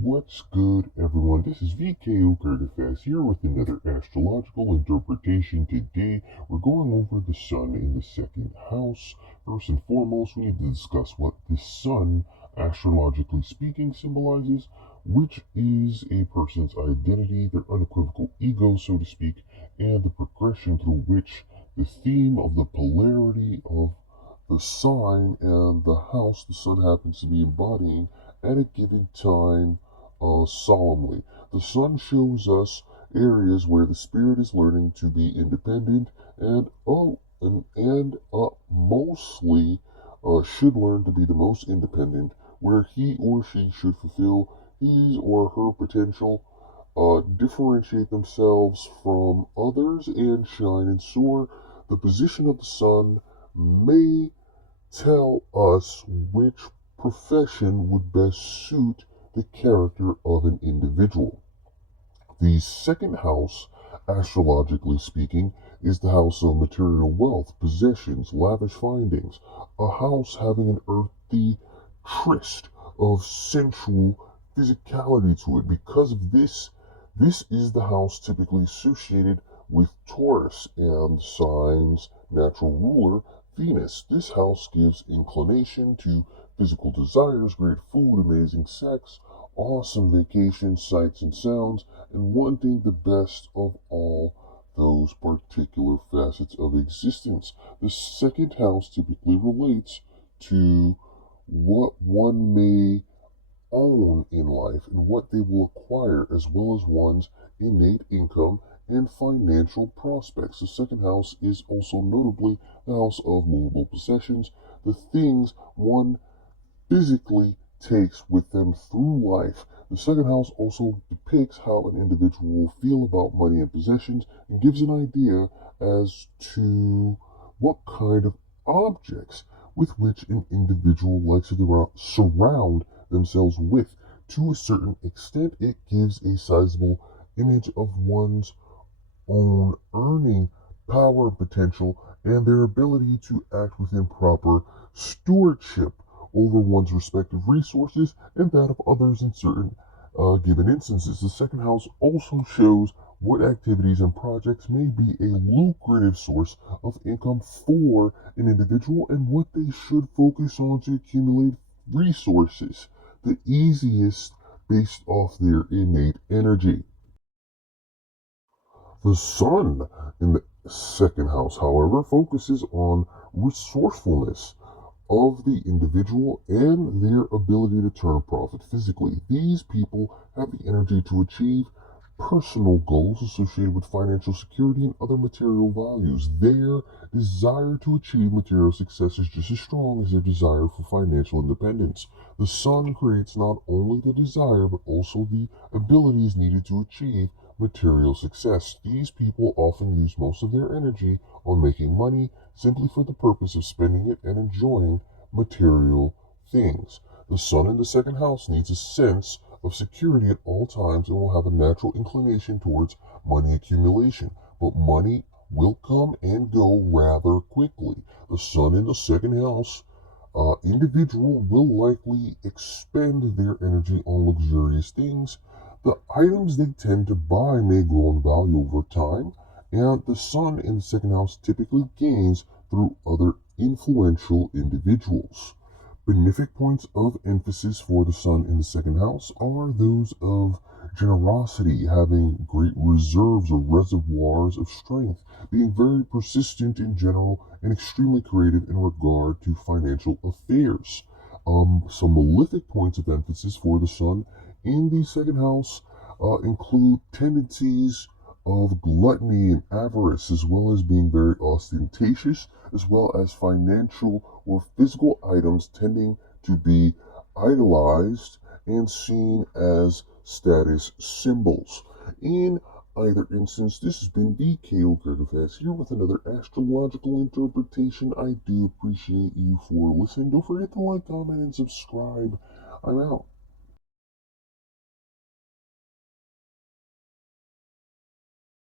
What's good, everyone? This is V.K.O here with another astrological interpretation. Today, we're going over the sun in the second house. First and foremost, we need to discuss what the sun, astrologically speaking, symbolizes, which is a person's identity, their unequivocal ego, so to speak, and the progression through which the theme of the polarity of the sign and the house the sun happens to be embodying at a given time solemnly. The sun shows us areas where the spirit is learning to be independent and mostly should learn to be the most independent, where he or she should fulfill his or her potential, differentiate themselves from others, and shine and soar. The position of the sun may tell us which profession would best suit the character of an individual. The second house, astrologically speaking, is the house of material wealth, possessions, lavish findings, a house having an earthy tryst of sensual physicality to it. Because of this is the house typically associated with Taurus and the sign's natural ruler, Venus. This house gives inclination to physical desires, great food, amazing sex, awesome vacation sights and sounds, and wanting the best of all those particular facets of existence. The second house typically relates to what one may own in life and what they will acquire, as well as one's innate income and financial prospects. The second house is also notably the house of movable possessions, the things one physically takes with them through life. The second house also depicts how an individual will feel about money and possessions and gives an idea as to what kind of objects with which an individual likes to surround themselves with. To a certain extent, it gives a sizable image of one's own earning power and potential and their ability to act within proper stewardship over one's respective resources and that of others in certain given instances. The second house also shows what activities and projects may be a lucrative source of income for an individual and what they should focus on to accumulate resources, the easiest based off their innate energy. The sun in the second house, however, focuses on resourcefulness of the individual and their ability to turn a profit physically. These people have the energy to achieve personal goals associated with financial security and other material values. Their desire to achieve material success is just as strong as their desire for financial independence. The sun creates not only the desire but also the abilities needed to achieve material success. These people often use most of their energy on making money simply for the purpose of spending it and enjoying material things. The sun in the second house needs a sense of security at all times and will have a natural inclination towards money accumulation, but money will come and go rather quickly. The sun in the second house individual will likely expend their energy on luxurious things. The items they tend to buy may grow in value over time, and the sun in the second house typically gains through other influential individuals. Benefic points of emphasis for the sun in the second house are those of generosity, having great reserves or reservoirs of strength, being very persistent in general, and extremely creative in regard to financial affairs. Some malefic points of emphasis for the sun in the second house include tendencies of gluttony and avarice, as well as being very ostentatious, as well as financial or physical items tending to be idolized and seen as status symbols. In either instance, this has been V.K.O here with another astrological interpretation. I do appreciate you for listening. Don't forget to like, comment, and subscribe. I'm out.